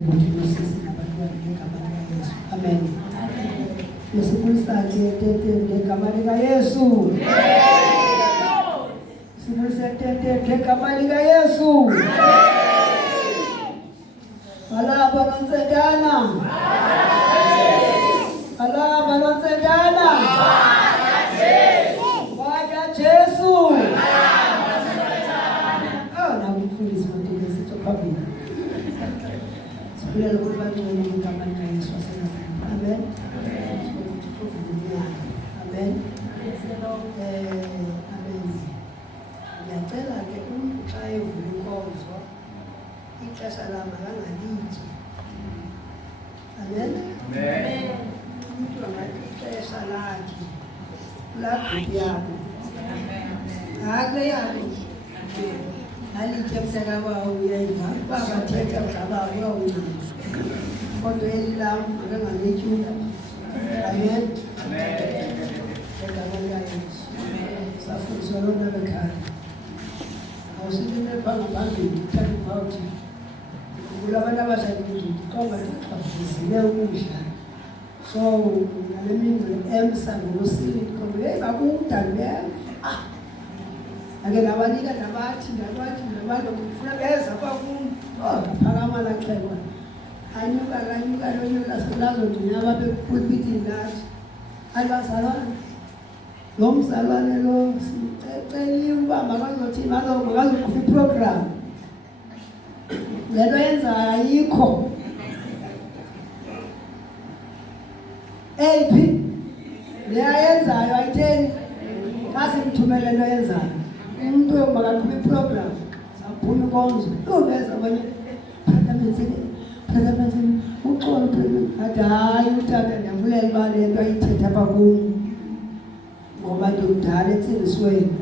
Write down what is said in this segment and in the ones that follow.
Amen. Sipulisa ngegama lika Yesu. Sipulisa ngegama lika Yesu. Alaba nonsedana. Alaba nonsedana. Waja Jesu. Nakufundisa ukuthi sithophaphi. Sipulele ukuthi bangene ngegama lika Yesu waseNazareth. Amen. Amen. Amen. Ngiyacela ke umuntu xa evula inkonzo ixesha lama kangalithi. Amen. Amen. Umuntu angathi ixesha lakhe lapho yakho. Akule yakho. Alithi msakawa uyayiva baba thetha baba uyawuncama. Kodwa elilawo akangaletyula. Amen. Amen. Safundiswa lona bekhaya. Awusithinta phambili tell about it. Kula abantu abashadile konga zile ukudla. So ngale mini emsa ngosini konga bakudale. Ake nabanika nabathi nabantu kufuna beza kwakuntu. Phakama la xekwa. Anyuka lonyuka selazo dunyaba bepulpiti ngathi. Alibazalwane. Lo mzalwane lo sicela uba makazothi makazokhupha iprogram. Lento yenza ayikho. Eyiphi? Leyenzayo ayitheni? Kasi mthumele lento yenzayo. Umuntu makakhupha iprogram. Saphuma konzo. Ubeza abanye phakathi uxolo hayi utata ndiyavulela uba le nto ayithetha apha kum ngoba ndimdala entsindisweni.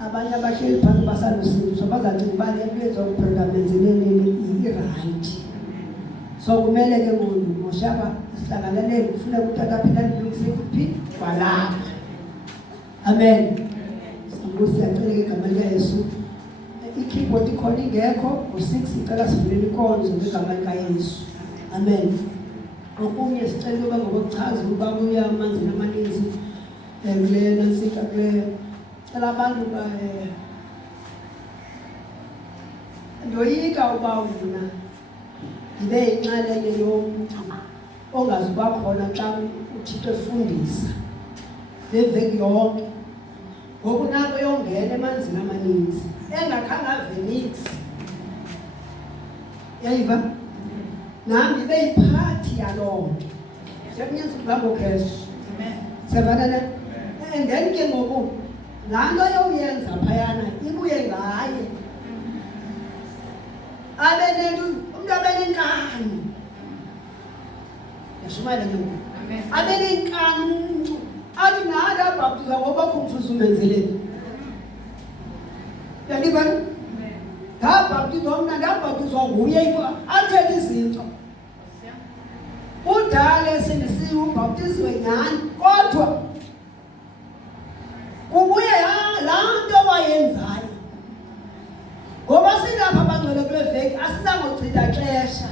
Abanye abahleli phantsi basanusindiswa bazacinga uba le nto yenziwa kwiprogram yenzeleni irayithi. So kumele ke ngoku moshaba sihlanganelele kufuneka utata aphinda ndilungise kuphi kwalapha. Amen. Siyacela ke igama lika Yesu. I-keyboard ikhona ingekho ngo-6 icela sivulele inkonzo ngegama lika Yesu. Amen. Okunye sicela ukuba ngokuchaza ukuba kuya amanzi amaninzi kule nansika kule cela abantu ndoyika uba wena ndibe yinxalenye yomntu ongazuba khona xa uThixo efundisa leveki yonke. Ngoku nako yongena emanzini amaninzi engakhange ave nix. Yayiva? Nami ndibe yiphathi yaloo nto. Sekunyenza ukuba ngoKristu. Amen. Sevanana? And then ke ngoku laa nto yoyenza phayana ibuye ngaye. Umntu abe nenkani. Yashumayela ke ngoku. Amen. Abe nenkani umntu. Athi nathi abhaptiza ngoba kumfuza umenzeleni. Yayiva? Ngabhaptizwa mna ngabhaptizwa nguye athethe izinto. Udala sendisiwe ubhaptizwe nyani kodwa kubuye laa nto wayenzayo. Ngoba silapha abangcwele kule veki asizangochitha xesha.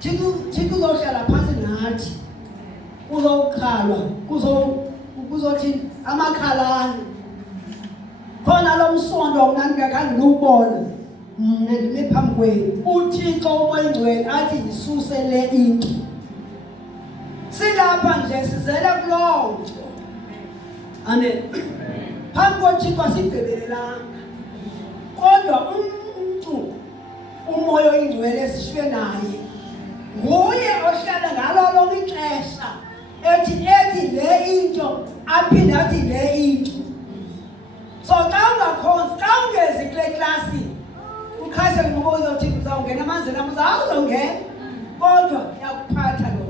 Thixo uzohlala phantsi nathi. Uzokhalwa kuzothi amakhalane. Khona lo msondo mna ndingakhange ndiwubone. Mna ndime phambi kwenu. UThixo uMngcwele athi yisuse le into. Silapha nje sizele kuloo nto. Amen. Phambi koThixo asigqibelelanga. Kodwa umntu umoya oyingcwele esishiywe naye nguye ohlala ngalo lonke ixesha ethi le into aphinde athi le into. So xa ungakhonzi, xa ungezi kule klasi ukhase ngoba uzothi uzawungena amanzini uzawungena kodwa yakuphatha lo.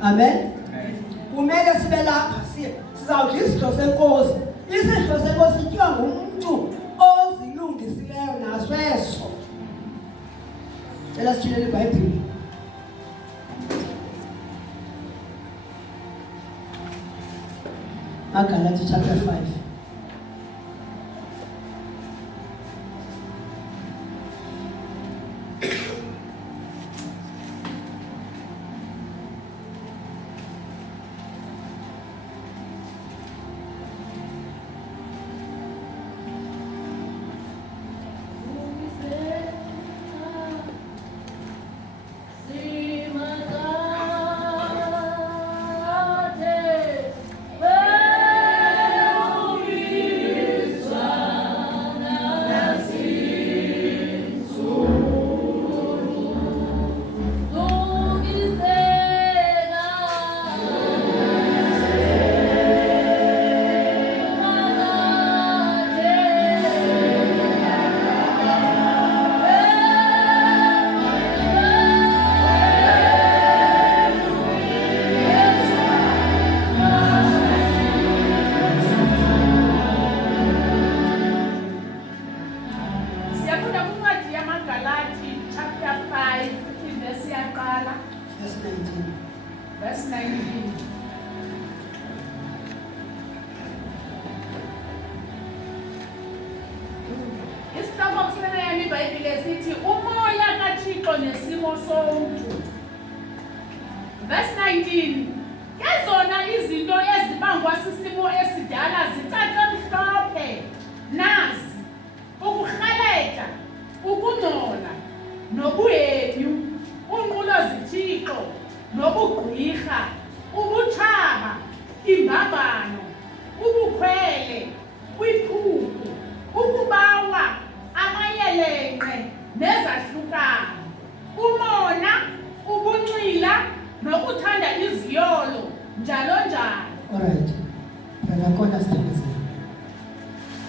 Amen. Kumele sibe lapha sizawudla isidlo senkosi. Isidlo senkosi sityiwa ngumntu ozilungisileyo naso eso. Cela sityhilele iBhayibhile. Galatians chapter 5. Verse 19. Isihloko sena yami iBhayibheli sithi umoya kaThixo nesimo somuntu. Verse 19. Kezona izinto ezibangwa sisimo esidala zicace mhlophe. Nazi ukuhaleka, ukungcola, nobuhenyu, unqulo zithixo, nobugqwirha, ubuthaba, imbambano, ubukhwele, kwiphuphu, ukubawa, amayelenqe, nezahlukano, umona, ubunxila, nokuthanda iziyolo, njalo njalo. Alright. Ngiyakona sithandazana.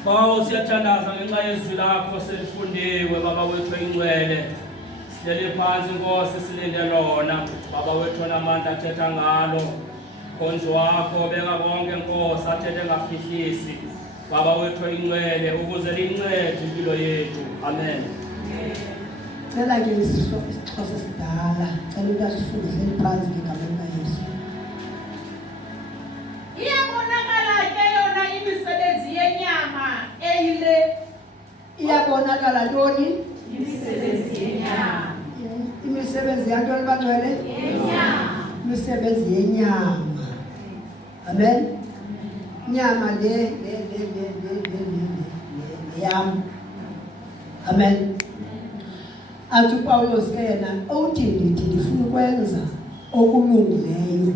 Bawo siyathandaza ngenxa yezwi lakho selifundiwe baba wethu engcwele. Sihleli phansi Nkosi silinde lona baba wethu onamandla athetha ngalo. Khonzo wakho beka konke Nkosi athethe ngafihlisi. Baba wethu engcwele ukuze lincede impilo yethu. Amen. Cela ke isixhosa sidala. Cela ukuthi asifundise phansi ngegameni kaYesu. Iyabonakala ke yona imisebenzi yenyama eyile. Iyabonakala ntoni? Imisebenzi yenyama. Imisebenzi yantoni bangcwele? Yenyama. Imisebenzi yenyama. Amen. Nyama le yam. Amen. Athi uPawulos ke yena uthi ndithi ndifuna ukwenza okulungileyo.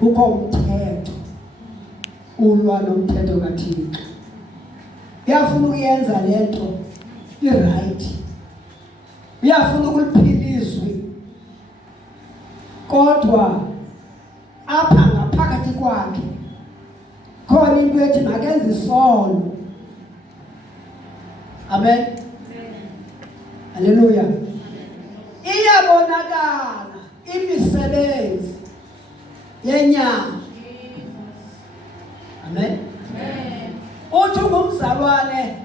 Kukho umthetho ulwa nomthetho kaThixo. Uyafuna ukuyenza lento i-right. Uyafuna ukuliphilizwe. Kodwa apha ngaphakathi kwakhe khona into ethi makenze isono. Amen. Haleluya. Iyabonakala imisebenzi yenyama. Amen. Uthi ngumzalwane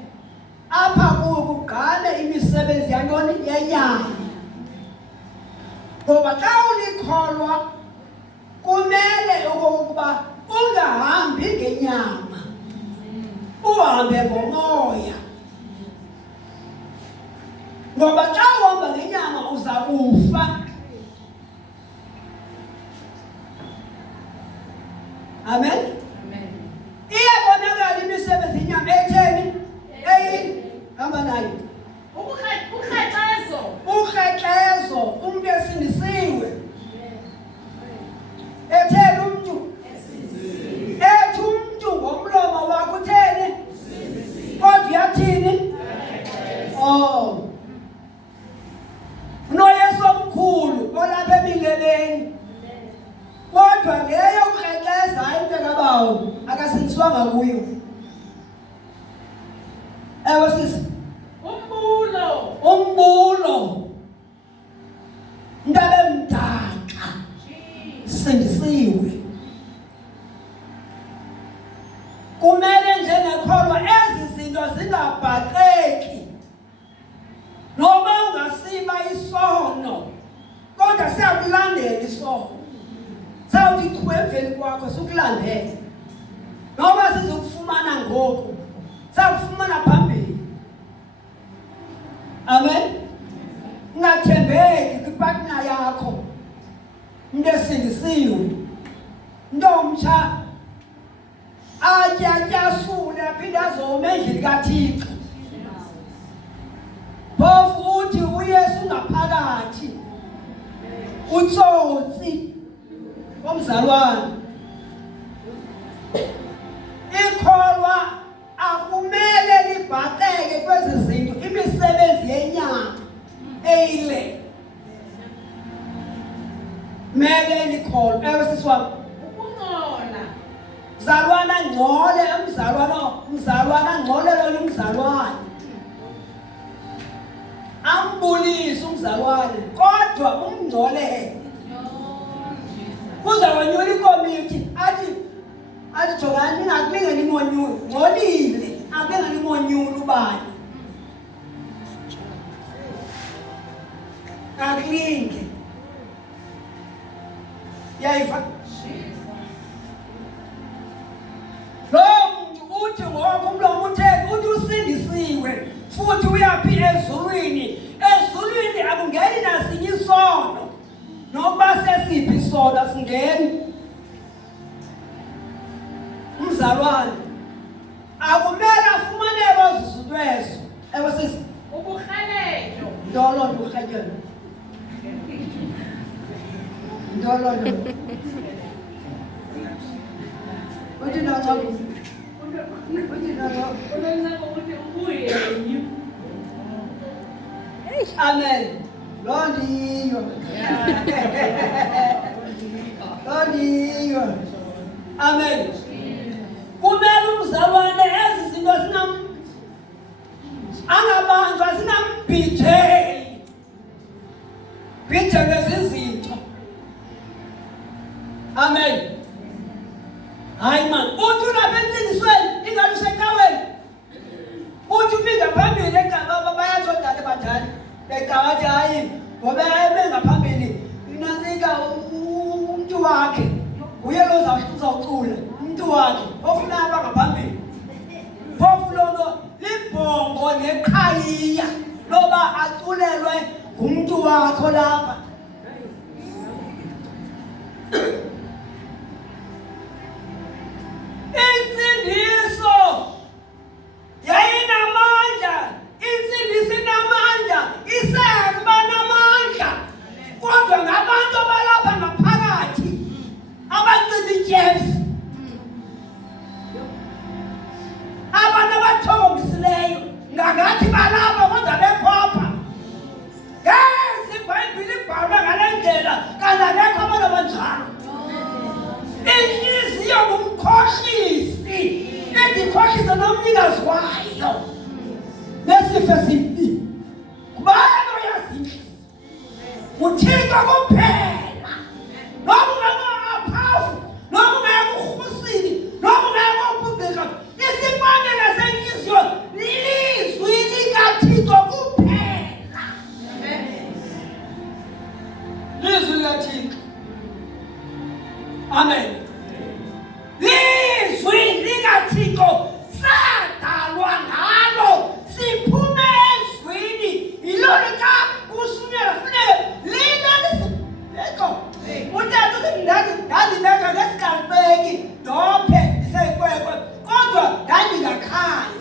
apha kuqale imisebenzi yantoni yenyama. Ngoba xa ulikholwa kumele ukuba ungahambi ngenyama, uhambe ngomoya. Ngoba xa uhamba ngenyama uza kufa. Amen. Iyabonakala imisebenzi yenyama etheni? Hamba nayo. Ukhetlezo, umuntu esindisiwe. Etheni umuntu? Ethi umuntu ngomlomo wakho utheni? Kodwa uyathini? Oh. Unoyesu omkhulu olapha emileleni. Kodwa leyo ukhetleza hayi mntakabawo akasindiswanga kuyo. Ewe sisi. Umbulo. Ndabe mdaka. Sindisiwe. Kumele nje nekholwa ezi zinto zingabhaqeki. Noma ungasiba isono. Kodwa siyakulandela isono. Sawuthi qhube emveni kwakho sikulandela. Noma sizokufumana ngoku. Sakufumana phambili. Amen. ungathembeki kwipartner yakho. Umuntu esindisiwe, ntomtsha atyatyasule aphinde azome endlini kaThixo. Phofu uthi uYesu ngaphakathi utsotsi omzalwane. Ikholwa akumele libhaqeke kwezi zinto, imisebenzi yenyama eyile. Mele likholwa. Ewe sisi wami, Ukungcola. mzalwana ngcole, mzalwana ngcolele umzalwane. Ambulise umzalwane kodwa umngcolele. Kuzawanyula ikomiti athi jongani ningakulinge nimonyule. Ngcolile akulinge nimonyule ubani. Akulinge. Yayifa. Lo muntu uthi ngoba umlomo utheni uthi usindisiwe futhi uyaphi ezulwini. Ezulwini akungeni nasinye isono. Nokuba sesiphi isono asingeni. Umzalwane akumele afumaneke izinto ezo. Ewe sisi Ubukrelejo. ndolo ndokhanyana. Ndolo ndo. Uthi nacabu. Uthi nacabu. Unonza ukuthi ubuye. Amen. Londiyo. Londiyo. Amen. Kumele umzalwane ezi zinto angabanjwa sinambhitheli. Bhithele zizinto. Amen. Hayi man, uthi ulapha entsindisweni ingani usekaweni. Uthi uphinda phambili eGaba bayathodana badala. Becawa athi hayi ngoba ebe ngaphambili inantsika umuntu wakhe. Uye lo uzawucula umuntu wakhe ofuna aba ngaphambili. Phofu lolo libhongo neqhayiya loba aculelwe ngumuntu wakho lapha. Insindiso yayinamandla, insindiso inamandla, isekuba namandla. Kodwa ngabantu abalapha ngaphakathi abancida ityesi, abantu abathombisileyo ngagathi balapha kodwa bekhopha. Ngezi iBhayibhile ibhalwe ngale ndlela kanti abekho abantu abanjalo. Inhliziyo ngumkhohlisi, endikhohlisa nomnikazi wayo. Lesifo simbi kubani oyazi uThixo kuphela. Noma ungekaphafu, noma ungekho noma ungekho isibane nasenhliziyo lizwi likaThixo kuphela. Lizwi likaThixo. Amen. Lizwi likaThixo sadalwa ngalo siphume ezwini. Yilo lika usunyela funeka lina utata uthi ndandibeka nesikalibeki ndophe ndiseyikwekwe kodwa ndandingakhali.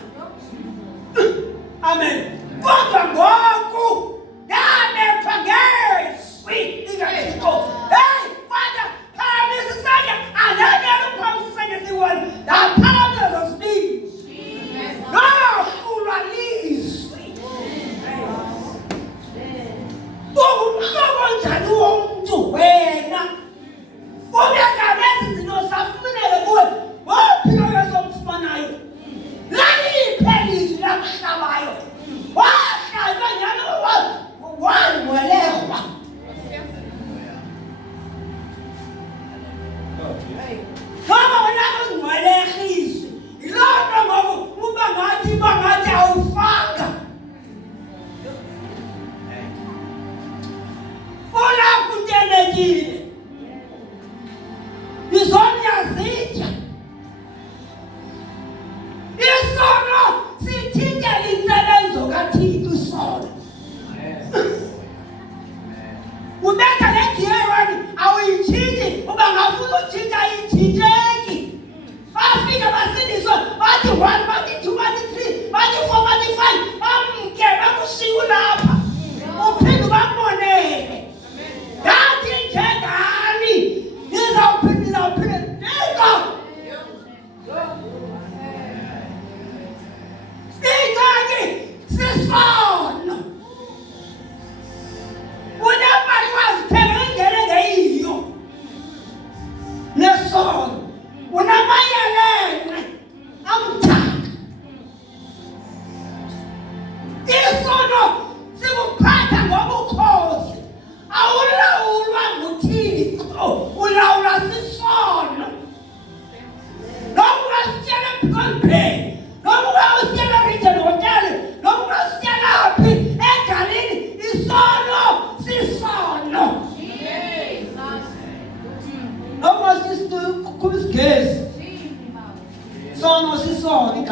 Amen. Kodwa ngoku ndabethwa ngezwi likaThixo. Hey, Father, phamisa isandla andanyela uphamisa isandla siwona ndaphamisa zosibini. Nohlulwa lizwi. Ungumhlobo njani womntu wena? Ubekabezi zinto safuneke kuwe. Wophi oyezomfumanayo? Laliphe lizwi lakuhlabayo. Wahlala njalo wangwelehwa. Ngoba wena ungwelehizwe. Yiloo nto ngoku uba ngathi awufanga. Ulapho utelekile. Izonya zitya. Isono sithintela intsebenzo kaThixo isono.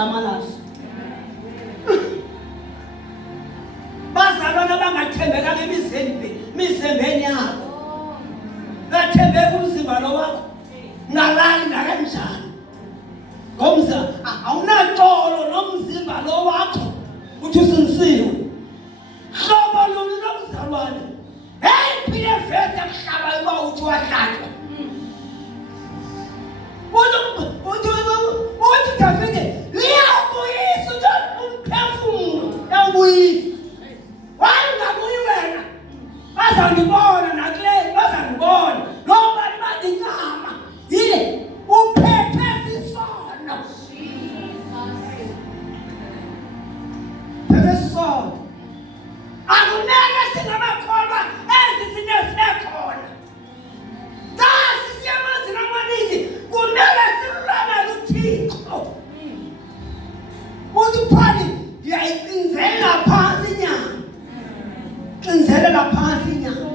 igama laso. Bazalwana bangathembekanga emizembeni yabo. Ngathembeka umzimba lo wakho. Ngalali nakanjani. Ngomza awunaxolo nomzimba lo wakho. Uthi usinsiwe. Hlobo lolu lomzalwane. Hey, phile vese emhlaba uba uthi wahlathwa. Uthi Davide liyabuyisa umphefumulo yawubuyisa. Wangabuyi wena. Bazandibona nakule bazandibona. Ngoba libazincama. Yile uphethe sisono. Phethe sisono. Akunele singamakholwa ezizinto ezinekhona. Kasi siyamazina amaninzi kumele silulamele uThixo. Uthi phani ngiyayixinzelela phansi inyama. Xinzelela phansi inyama.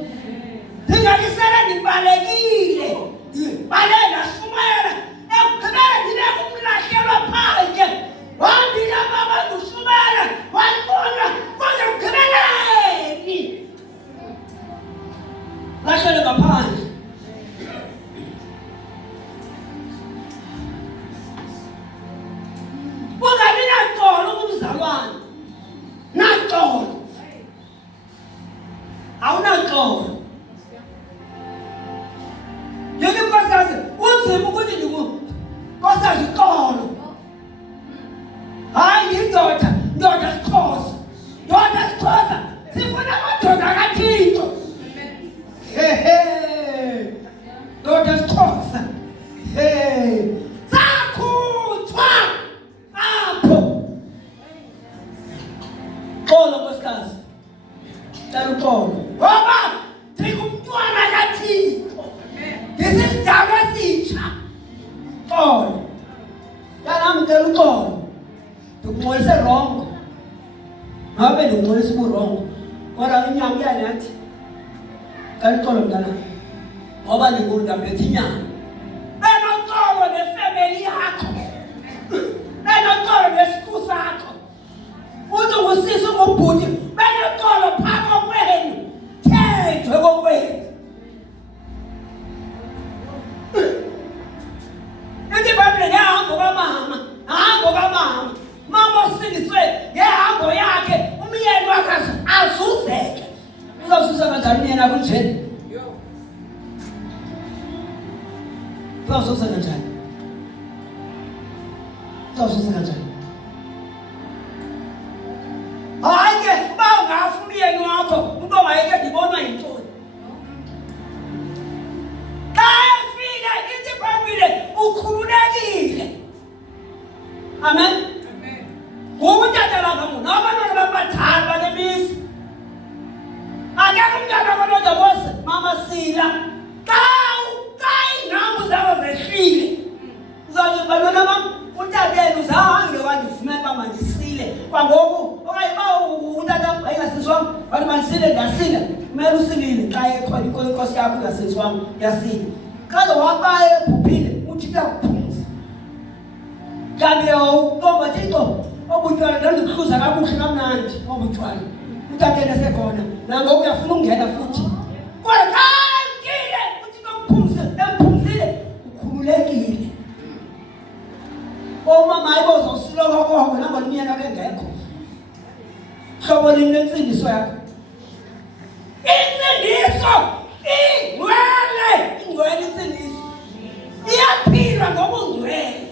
Ndingalisele ndibalekile. Balela shumela. Ekugqibela ndileka umlahlelwa phandle. Wambile abantu shumela. Wayibona konke ekugqibeleni. Lahlele ngaphandle. Ungabi naxolo kumzalwane. Naxolo. Awunaxolo. Yeke nkosikazi unzima ukuthi nkosikazi xolo. Hayi indoda siXhosa. Ndoda siXhosa sifuna amadoda kaThixo. Ndoda siXhosa. Sakhutshwa apho. Xolo nkosikazi. Cela uxolo. Ngoba ndingumntwana kaThixo. Isisidalwa esitsha. Xolo. Yanami cela uxolo. Ndikungcolise rongo. Ngabe ndikungcolise uburongo. Kodwa inyama iyanathi. Cela uxolo mntana. Ngoba ndingundambethe inyama. Benoxolo nefamily yakho. Benoxolo nesikhulu sakho. Uthi ngusisi ngobhuti. Benoxolo phako kwenu. Thethwe kokwenu. Ithi Bhayibhile ngehambo kamama. Hambo kamama. Mama osindiswe ngehambo yakhe. Umyeni wakhe azuzeke. Uzawususa kanjani umyeni wakho nje? Uzawususa kanjani? Uzawususa kanjani? Hayi ke bangafa umyeni wakho umuntu ongayeke ndibonwa yintoni. Xa efika ithi Bhayibhile ukhululekile. Amen. Ngoba utata lakho nabantwana babadala banemisi. Akekho umntana konodwa bose mama Sila. Xa iinghambo zakho zehlile. Uzathi bantwana bam utata yenu zange wandivumela uba mandisile. Kwangoku okanye uba utata ayingasiswam wathi mandisile ndasila. Kumele usilile xa ekhona inkosi yakho ingasiswam yasile. Xa wabaye ebhubhile uthi uyakuphumza. Kanti uqomba Thixo obutywala ndandikuhluza kakuhle kamnandi obutywala. Utata yena sekhona nangoku uyafuna ukungena futhi. Kodwa xa emkile uThixo emphumzile ukhululekile. Omama hayibo uzawusiloko koko nangona umyeni wakho engekho. Hlobo lini lentsindiso yakho? Intsindiso ingcwele intsindiso. Iyaphilwa ngobungcwele.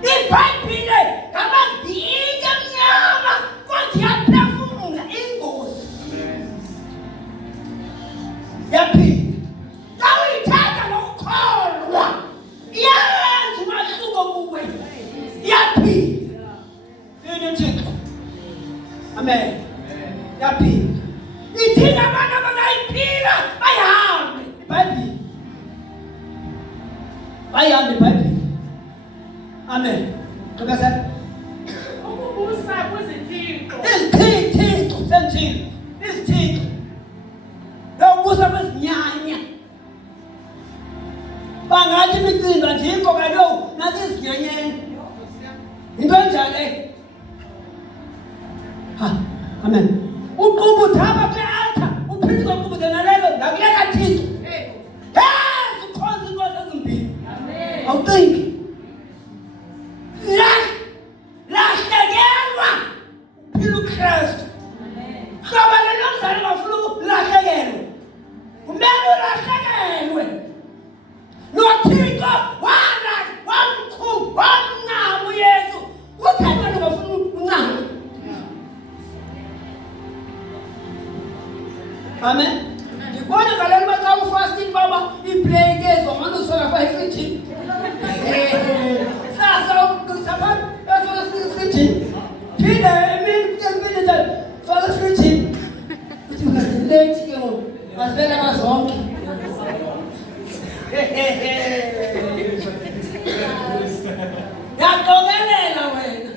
IBhayibhile ngamavili amnyama kodwa iyaphefumula ingozi. Yaphila. Xa uyithatha ngokukholwa iyayenza umahluko kuwe. Yaphila. Yini Thixo? Amen. Yaphila. Ithina abantu abangayiphila bayihambe iBhayibhile. Bayihambe iBhayibhile. Amen. Qhubeka. Ukubusa kwezithixo. Izithixo sentshilo. Izithixo. Lokubusa kwezinyanya. Bangathi imicimbi ndikho kaloku nazizinyanyeni. Amen. Uqubutha kule altar, uphinde uqubuthe nalelo nakuleka Thixo. Ukhonza inkosi ezimbili. Amen. Awucingi. Lahlekelwa uphila uKristu. Ngoba lo mzali ngafuna ulahlekelwe. Kumele ulahlekelwe. NoThixo wamnqaba uYesu. Uthanda ngafuna unqaba. Amen. Ngibona ngalelo maxa ufasting baba iplate ezomana usola kwa ifridge. Sasa ukusapha efaka ifridge. Phinde emini nje faka ifridge. Uthi late ke ngoba asibela bazonke. Yaqokelela wena.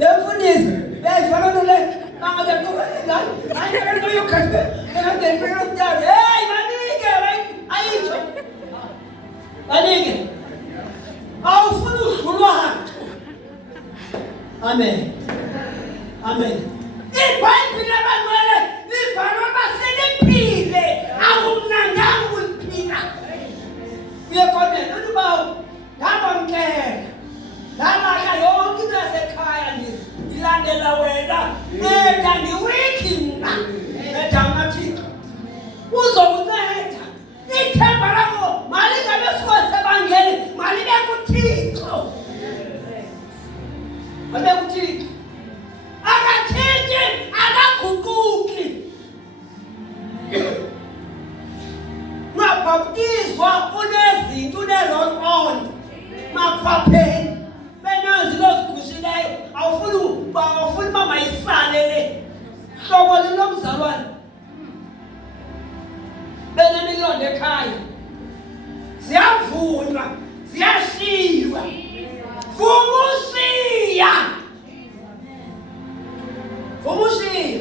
Yafundisa. Befana nole angabe qokelela. Ayike uyukhabe. Ngade impilo njalo. Hey manike ayitsho. Manike. Awufuna udlulwa. Amen. Amen. IBhayibheli abangcwele libhalwe baseliphile akumnandanga ukuphila. Uyekonela ubawo ngabamkela. Lalaka yonke into yasekhaya ndilandela wena. Neda ndiwiki mna. Neda uNathixo. Uzokunceda. Ithemba lakho malingabe sikwasebangeni malibe kuThixo. Malibe kuThixo. Akathingi akaguquki. Mabaptizwa unezinto uneroll-on. Maphapheni. Benazi lozigushileyo. Awufuni mama isale le. Hlobo linomzalwane. Benemilonde ekhaya. Ziyavunywa. Ziyashiywa. Vumushiya. Vumushiya.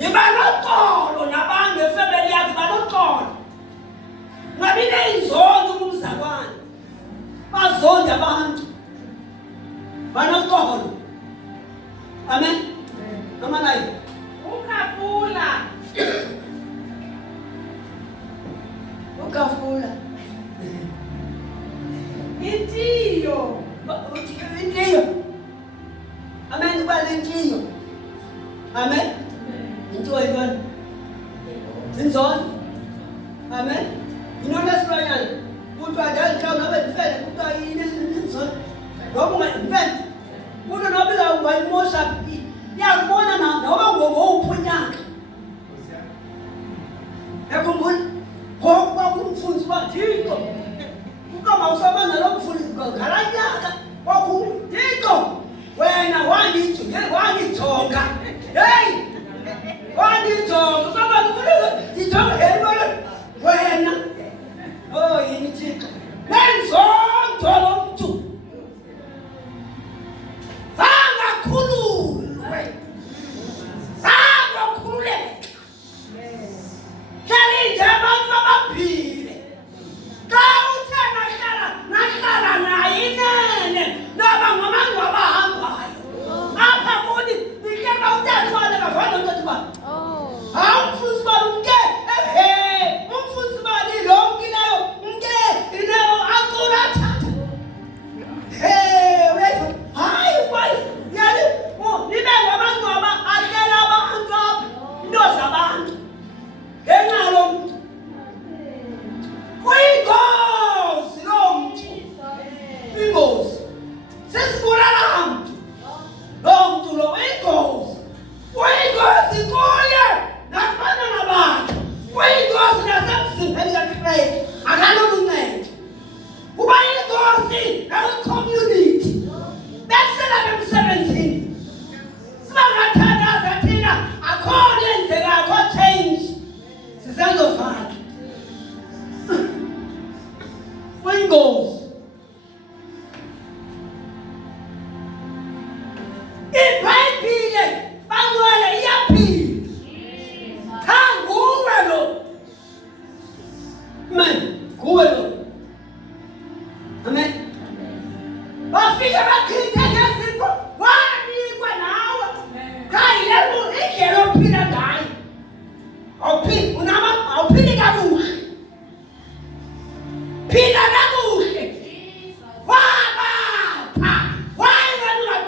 Yiba noxolo nabantu efamily yakho yiba noxolo. Ngabi ney'nzondo kumzalwane. Bazonde abantu. Banoxolo. Amen. Amalayi. Ukhafula. Ukhafula. Intiyo. Intiyo. Amen. Ubale intiyo. Amen. Intiyo yibona. Inzondo. Amen. Inona silwanyana. Kuthiwa njalo ngabe ndifele kuthiwa yini inzondo. Ngoba ungayifele. Kuno noba izawungayimosha iyakubona noba ngowuphi unyaka. Yakhumbula ngoku kwakumfundisi kwaThixo. Ukama usabanga lo mfundisi ngalanyaka kwakuThixo. Wena wangijonga. Hey! Wangijonga. Ukama ngijonga yena wena. Oh yini Thixo. Nenzondo lo muntu. Sangakhululwe. Sangakhululeka. Hlala nje abantu abaphile. Xa uthe nahlala naye inene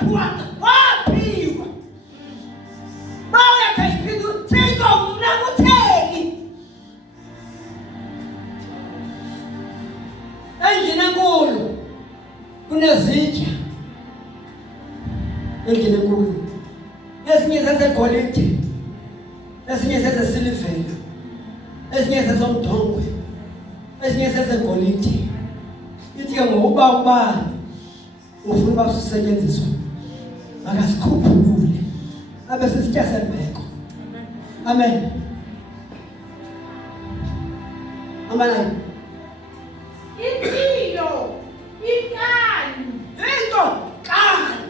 waphuwaca waphiwa bawuyakhayiphila uthixo mna kutheni endlini enkulu kunezitya endlini enkulu ezinye zezegolide ezinye zezesilivela ezinye zezomdongwe ezinye zezegolide ithi ke ngokuba ufuna uba sisetyenziswa akasikhuphulule abe sisitya sembeko amen amen Itiyo. Ikani. into kani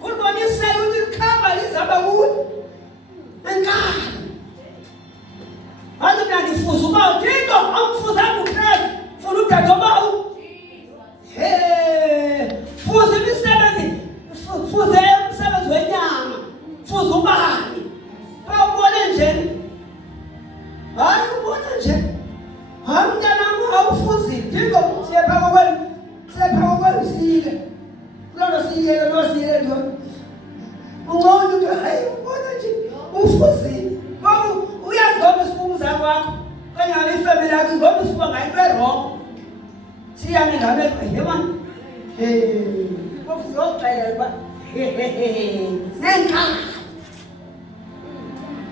kubonisela ukuthi ikhaba lizaba kuwe enkani Hadi mna nifuzu uba uthixo awufuzanga ukrele funa uthatha obawu fuze imisebenzi fuze umsebenzi wenyama fuze ubani awubone njeni hayi ubone nje hayi mntanam awufuzile thixo siyepha kokwenu siyile kuloo siyile loo siyile ntoni uncono into hayi ubone nje ufuzile uyazi ngoba isifuza kwakho kanye ifamily yakho ngoba isifuba ngayinto erongo siyane ngabe yebona ngokuzoxelela uba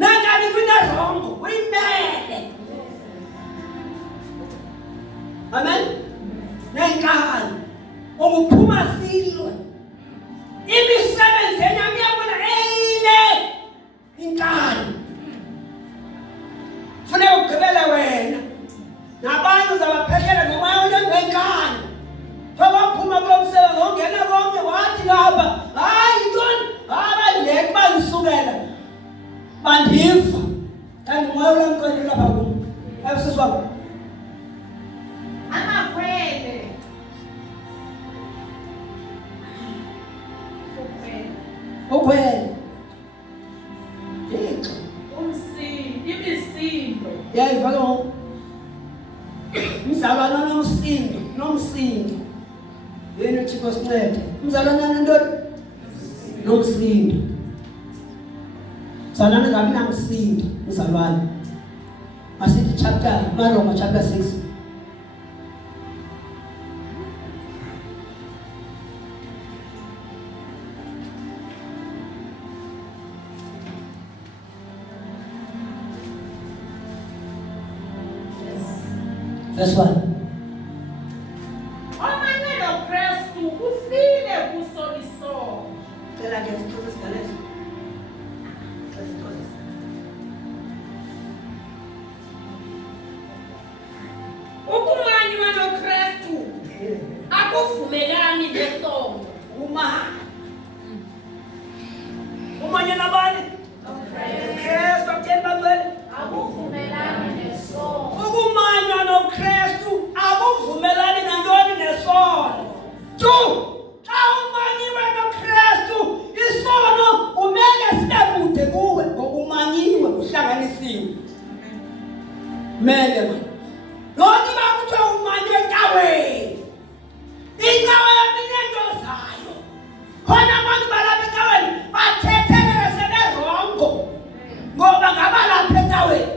nenkani kwinerongo uyimele amen nenkani unguphuma silwe imisebenzi enyama iyabona eyile inkani funeka ugqibele wena nabanye uzabaphekela ngomoya onengenkani waphuma kulo msebenzi ongena konke wathi ngapha hayi ntoni abaleke bandisukela bandiva kanti moya ulamqele lapha kum abusisi wam Amakhwele. ukhwele thixo Imisindo. yayiva ke ngoku mzalwana nomsindo yena uthixo sincede mzalwana nantoni nomsindo mzalwana ngabi namsindo mzalwana masithi Maroma chapter 6 verse 1 Omanye noKristu ufile kusolisolo. cela ke sixhosa sigaleza Ukumanywa noKristu akuvumelani nesono. umanye nabani Kristu akutheni bacele Akuvumelani nesono. ukumanywa noKristu akuvumelani nantoni nesono tu xa umanyiwe noKristu isono kumele sibe kude kuwe ngokumanyiwe uhlanganisiwe mele manje nothi bakuthiwa umanye encaweni incawe yaminento zayo khona abantu balapha encaweni bathethelele seberongo ngoba ngabalapha encaweni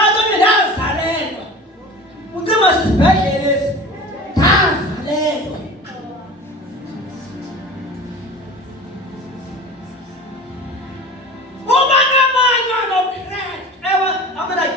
Antoni ndazalelwa ucima sibhedlele esi ndazalelwa uma nomanywa noKristu ewe amalayi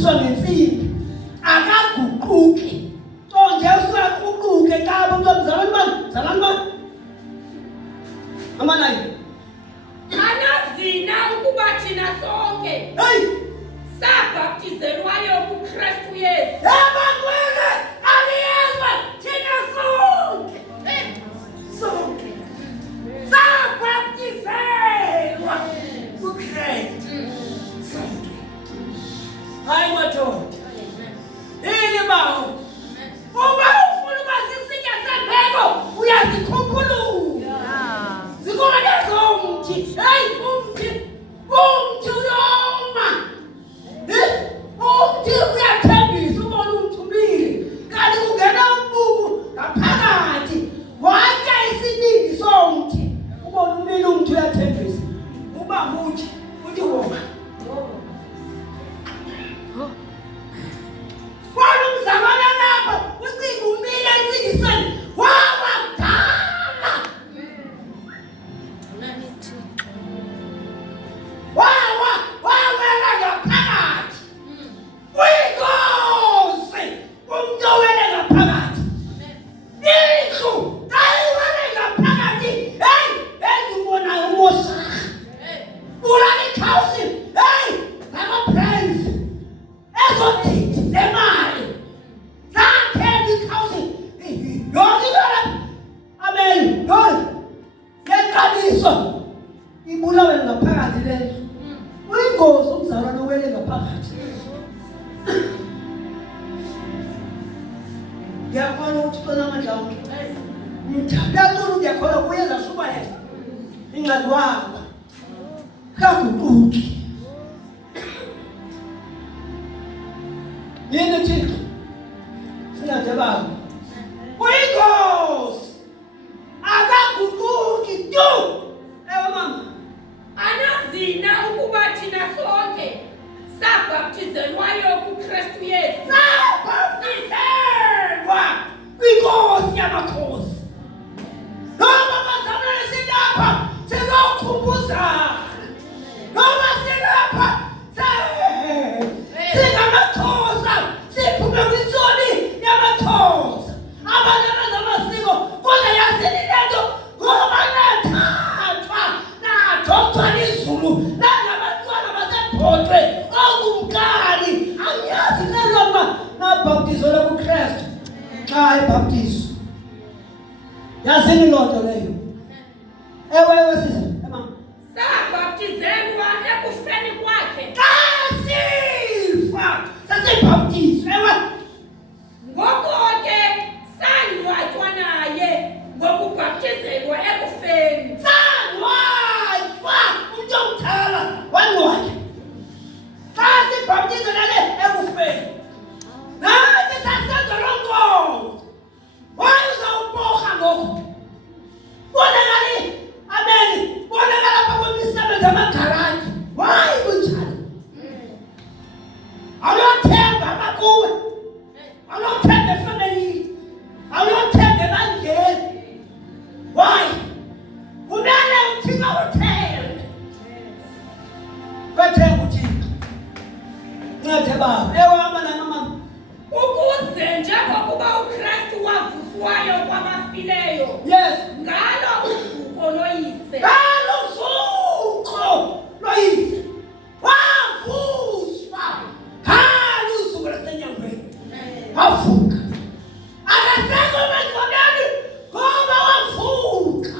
ucabisiswa ngensimbi akaguquki nje usuyaququke kabo mzalwane bani amanayi Anazina ukuba thina sonke hey sabhaptizelwayo kuKristu Yesu. abangwele aliyezwa thina sonke sabhaptizelwa kuKristu sonke. Hayi madoda ini bawo uma ufuna uba sisitya sembeko uyazikhukhulula zikhona zomthi hey umthi uyoma umthi uyathembisa ubona umthumile kanti kungena umbuku ngaphakathi watya isiningi somthi ubona umile umthi uyathembisa uba muthi uthi wona wona umzalwane lapho ucinga umile entsingisweni wawakudala wawela ngaphakathi uyinkosi umntu owele ngaphakathi indlu ayiwele ngaphakathi hey endibonayo umosha bulala ikhawusi hey ngama-prince ezodidi zemali zathela ikhawusi yonke intona amen yonke yeqaliswa ibulawe ngaphakathi lendlu uyingozi umzalwane owele ngaphakathi. Ngiyakholwa ukuthi khona amandla wonke ngiyacula ngiyakholwa kuyeza shubayela incwadi wakho kaguquki yini Thixo singaze baba uyingozi akaguquki tu ewe mama Anazina ukuba thina sonke sabhaptizelwayo kuKristu Yesu. sabhaptizelwa kwinkosi yamakhosi noma bazalwane silapha sizokhumbuzana noma silapha singamakhosa siphume kwitsoni yamakhosa abantu abazamasiko kodwa yazini lento ngoba nathathwa nadokthwa lizulu nangabantwana basebhodwe ongumkani angiyazi neloma nabhaptizelwa kuKristu xa ebhaptizwa yazini loo nto leyo ewe sisa mama Sabhaptizelwa ekufeni kwakhe. kasifa sasebhaptizwa ewe Ngoko ke sangcwatywa naye ngokubhaptizelwa ekufeni. sangcwatywa umntu omdala wangcwatywa xa sibhaptizwa nale ekufeni nathi sasenza loo nkonzo waye uzawuporha ngoku bonakali ameni bonakala apha kwemisebenzi amagaraji wayi kunjalo awulothemba abakuwe awulothemba efemelini awulothemba ebandleni wayi umele uthixo uthembe kwethemba uthixo ncede baba ewe amana mama Ukuze njengokuba uKristu wavuswayo kwabafileyo yes ngalo uvuko loyise. kaluzuko loyise wavuswa kaluzuko lasenyangweni wavuka akasekho emangcwabeni ngoba wavuka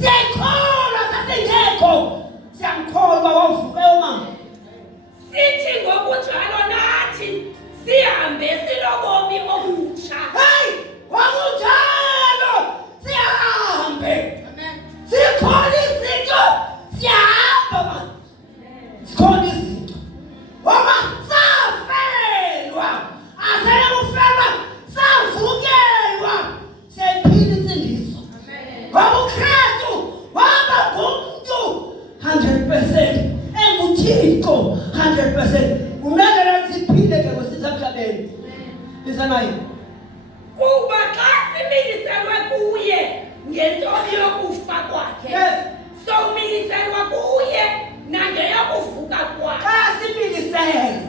siyayikholwa sasingekho siyamkholwa wavuka mama Sithi ngokunjalo nathi sihambe silobomi obutsha. hey wakunjalo sihambe Amen. sikhona izinto siyahamba mama sikhona izinto ngoba safelwa asele kufelwa savukelwa siyayiphila insindiso ngoba uKristu waba ngumntu 100% enguthixo 100% kumele nathi siphile ke kwesisemhlabeni lisanayo Kuba xa similiselwe kuye ngentoni yokufa kwakhe. Yes. Somiliselwa kuye nangeyokuvuka kwakhe. xa similisele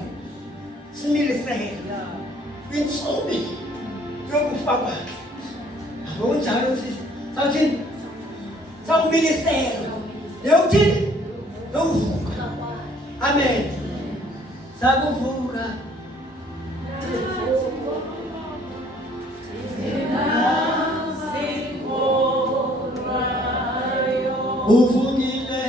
nokuvuka. Amen. Sakuvuka. Uvukile.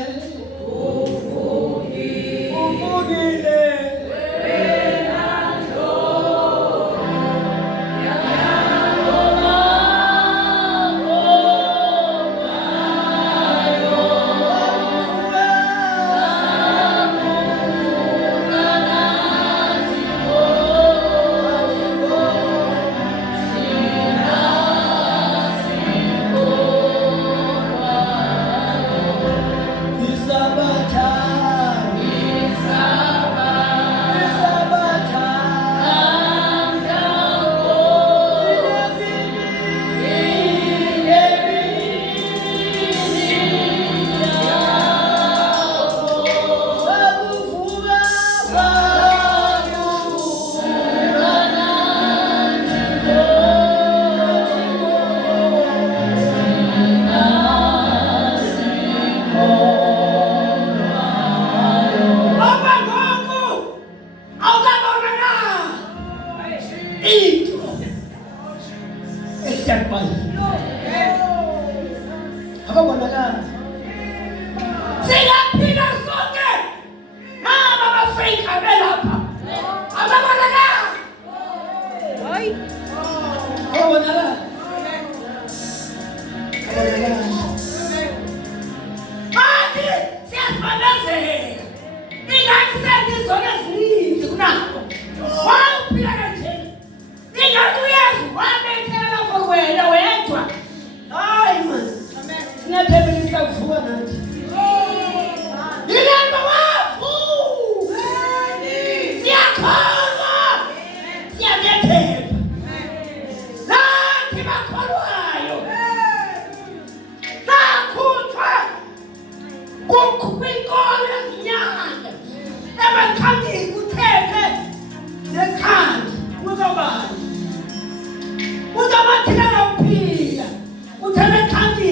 Uthele khandi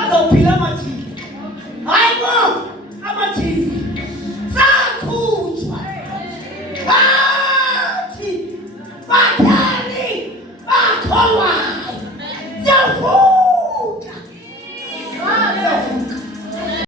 azophila mathile. Hayi bo.